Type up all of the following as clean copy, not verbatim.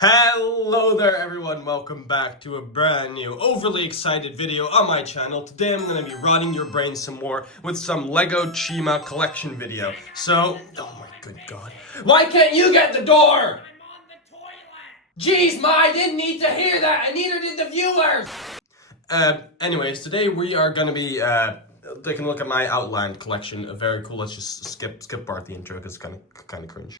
Hello there everyone, welcome back to a brand new, overly excited video on my channel. Today I'm going to be rotting your brain some more with some Lego Chima collection video. So, oh my good god. Why can't you get the door? I'm on the toilet! Jeez, Ma, I didn't need to hear that, and neither did the viewers! Anyways, today we are going to be, taking a look at my Outland collection. Very cool, let's just skip part the intro because it's kind of cringe.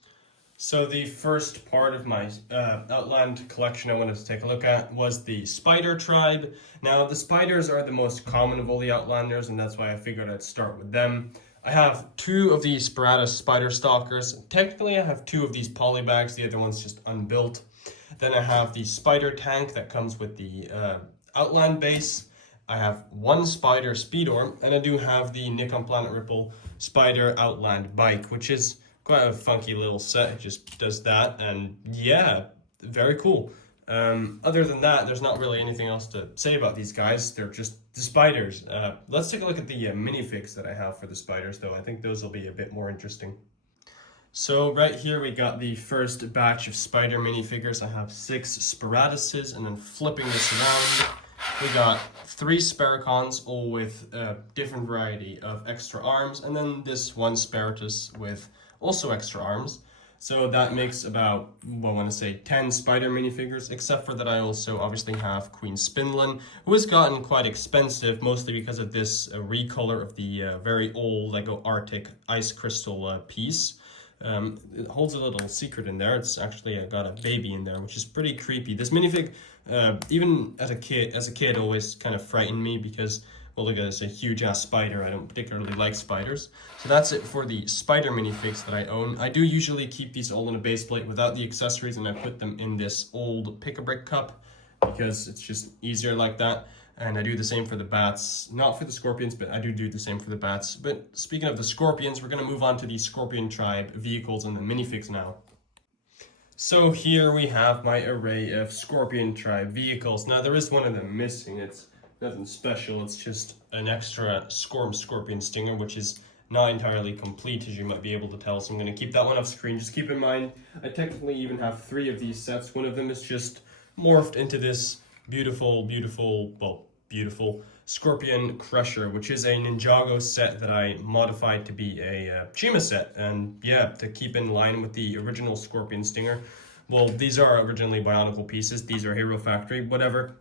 So the first part of my Outland collection I wanted to take a look at was the Spider Tribe. Now, the spiders are the most common of all the Outlanders, and that's why I figured I'd start with them. I have two of these Sparatus Spider Stalkers. Technically, I have two of these polybags, the other one's just unbuilt. Then I have the Spider Tank that comes with the Outland base. I have one Spider Speedorm, and I do have the Nikon Planet Ripple Spider Outland Bike, which is quite a funky little set. It just does that, and yeah, very cool. Other than that, there's not really anything else to say about these guys. They're just the spiders. Let's take a look at the minifigs that I have for the spiders, though. I think those will be a bit more interesting. So right here we got the first batch of spider minifigures. I have 6 Sparatuses, and then flipping this around, we got 3 Sparacons, all with a different variety of extra arms, and then this one Sparatus with also extra arms. So that makes about, well, I want to say 10 spider minifigures, except for that I also obviously have Queen Spindlin, who has gotten quite expensive, mostly because of this recolor of the very old Lego Arctic ice crystal piece. It holds a little secret in there. It's actually got a baby in there, which is pretty creepy. This minifig, even as a kid, always kind of frightened me because, well, look at this, a huge ass spider. I don't particularly like spiders. So that's it for the spider minifigs that I own. I do usually keep these all in a base plate without the accessories, and I put them in this old pick-a-brick cup because it's just easier like that. And I do the same for the bats, not for the scorpions, but I do the same for the bats. But speaking of the scorpions, we're going to move on to the Scorpion Tribe vehicles and the minifigs now. So here we have my array of Scorpion Tribe vehicles. Now there is one of them missing. It's nothing special, it's just an extra Scorpion Stinger, which is not entirely complete, as you might be able to tell, so I'm going to keep that one off screen. Just keep in mind, I technically even have 3 of these sets. One of them is just morphed into this beautiful Scorpion Crusher, which is a Ninjago set that I modified to be a Chima set, and yeah, to keep in line with the original Scorpion Stinger. Well, these are originally Bionicle pieces, these are Hero Factory, whatever.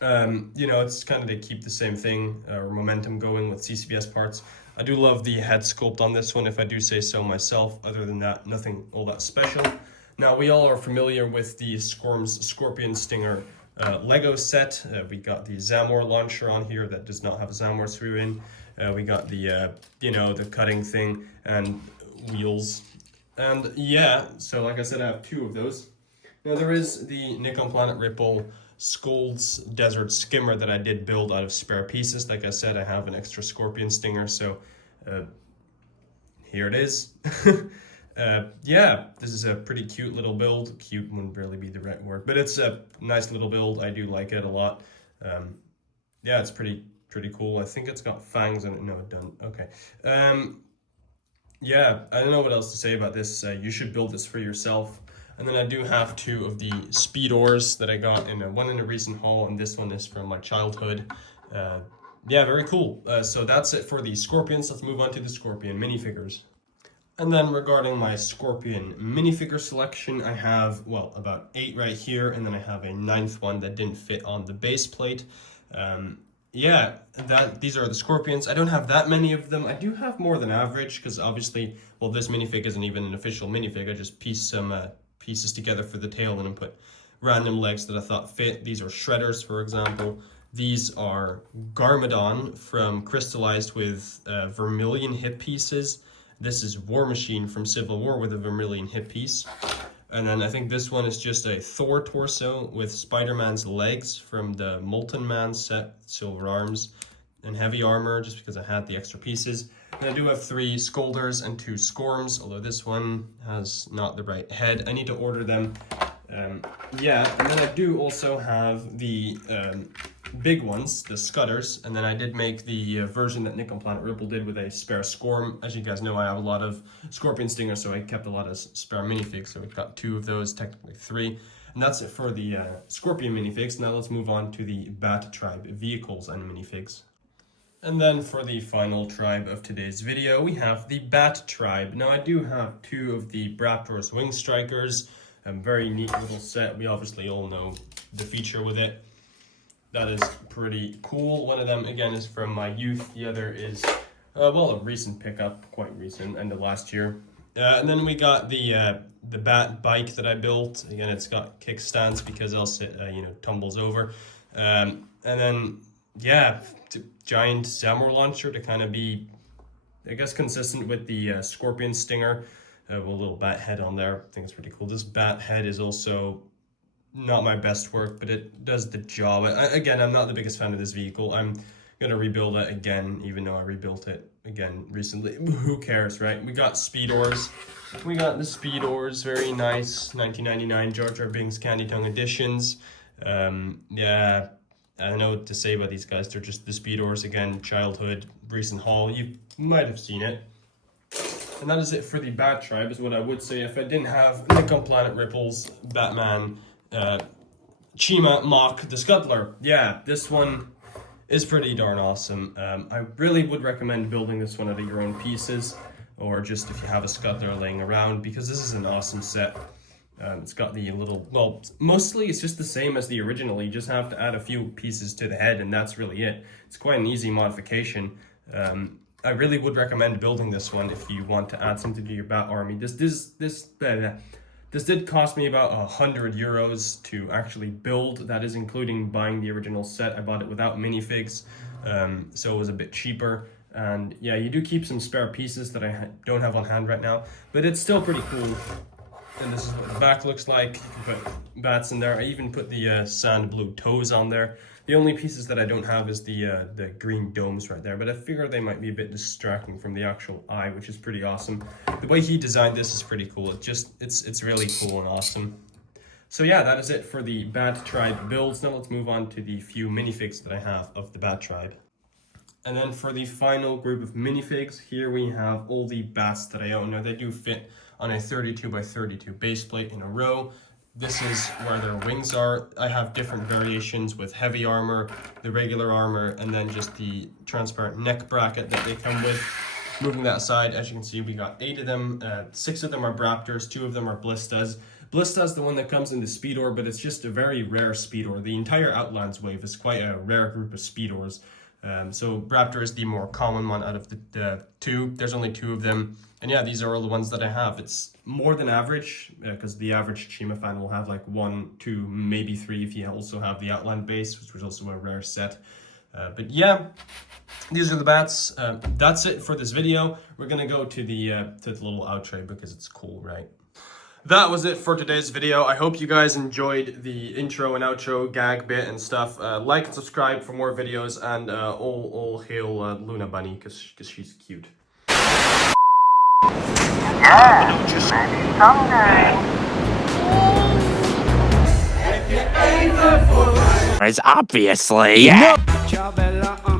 You know, it's kind of to keep the same thing, or momentum going with CCBS parts. I do love the head sculpt on this one, if I do say so myself. Other than that, nothing all that special. Now, we all are familiar with the Scorpion Stinger Lego set. We got the Zamor launcher on here that does not have a Zamor screw in. We got the, you know, the cutting thing and wheels. And yeah, so like I said, I have 2 of those. Now, there is the Nikon Planet Ripple Scold's Desert Skimmer that I did build out of spare pieces. Like I said, I have an extra Scorpion Stinger, so here it is. Yeah, this is a pretty cute little build. Cute wouldn't really be the right word, but it's a nice little build. I do like it a lot. Yeah, it's pretty cool. I think it's got fangs in it. No, it doesn't. Okay. Yeah, I don't know what else to say about this. You should build this for yourself. And then I do have 2 of the Speedors that I got in one in a recent haul, and this one is from my childhood. Yeah, very cool. So that's it for the Scorpions. Let's move on to the Scorpion minifigures. And then regarding my Scorpion minifigure selection, I have, well, about 8 right here, and then I have a 9th one that didn't fit on the base plate. Yeah, these are the Scorpions. I don't have that many of them. I do have more than average, because obviously, well, this minifig isn't even an official minifig. I just pieced some pieces together for the tail and then put random legs that I thought fit. These are Shredders, for example. These are Garmadon from Crystallized with Vermilion hip pieces. This is War Machine from Civil War with a Vermilion hip piece. And then I think this one is just a Thor torso with Spider-Man's legs from the Molten Man set, silver arms and heavy armor, just because I had the extra pieces. And I do have 3 Scolders and 2 Scorms, although this one has not the right head. I need to order them. Yeah, and then I do also have the big ones, the Scudders, and then I did make the version that Nikon Planet Ripple did with a spare Scorm. As you guys know, I have a lot of Scorpion Stingers, so I kept a lot of spare minifigs, so we got 2 of those, technically 3. And that's it for the Scorpion minifigs. Now let's move on to the Bat Tribe vehicles and minifigs. And then for the final tribe of today's video, we have the Bat Tribe. Now I do have two of the Braptor's Wing Strikers. A very neat little set. We obviously all know the feature with it. That is pretty cool. One of them, again, is from my youth. The other is, well, a recent pickup, quite recent, end of last year. And then we got the Bat bike that I built. Again, it's got kickstands because else it, tumbles over. And then, yeah, giant Samurai launcher to kind of be, I guess, consistent with the Scorpion Stinger. With a little bat head on there. I think it's pretty cool. This bat head is also not my best work, but it does the job. Again, I'm not the biggest fan of this vehicle. I'm going to rebuild it again, even though I rebuilt it again recently. Who cares, right? We got Speedors. We got the Speedors, very nice. 1999 Jar Jar Binks Candy Tongue editions. Yeah, I don't know what to say about these guys. They're just the Speedors, again, childhood, recent haul. You might have seen it. And that is it for the Bat Tribe, is what I would say if I didn't have Nick on Planet Ripples, Batman, Chima, Mock, the Scuttler. Yeah, this one is pretty darn awesome. I really would recommend building this one out of your own pieces, or just if you have a Scuttler laying around, because this is an awesome set. It's got the little, well, mostly it's just the same as the original. You just have to add a few pieces to the head, and that's really it. It's quite an easy modification. I really would recommend building this one if you want to add something to your Bat army. This did cost me about €100 to actually build. That is including buying the original set. I bought it without minifigs, so it was a bit cheaper. And yeah, you do keep some spare pieces that I don't have on hand right now, but it's still pretty cool. And this is what the back looks like. You can put bats in there. I even put the sand blue toes on there. The only pieces that I don't have is the green domes right there, but I figure they might be a bit distracting from the actual eye, which is pretty awesome. The way he designed this is pretty cool. It's really cool and awesome. So yeah, that is it for the Bat Tribe builds. Now let's move on to the few minifigs that I have of the Bat Tribe. And then for the final group of minifigs, here we have all the bats that I own. Now they do fit on a 32x32 base plate in a row. This is where their wings are. I have different variations with heavy armor, the regular armor, and then just the transparent neck bracket that they come with. Moving that aside, as you can see, we got 8 of them. 6 of them are Braptors, 2 of them are Blistas. Blista's the one that comes in the Speedor, but it's just a very rare Speedor. The entire Outlands wave is quite a rare group of Speedors. So Braptor is the more common one out of the 2. There's only 2 of them. And yeah, these are all the ones that I have. It's more than average, because the average Chima fan will have like 1, 2, maybe 3 if you also have the Outland base, which was also a rare set. But yeah, these are the bats. That's it for this video. We're going to go to the little outro because it's cool, right? That was it for today's video. I hope you guys enjoyed the intro and outro gag bit and stuff. Like and subscribe for more videos, and all hail Luna Bunny, because she's cute. Yeah, maybe someday. It's obviously. Yeah. No.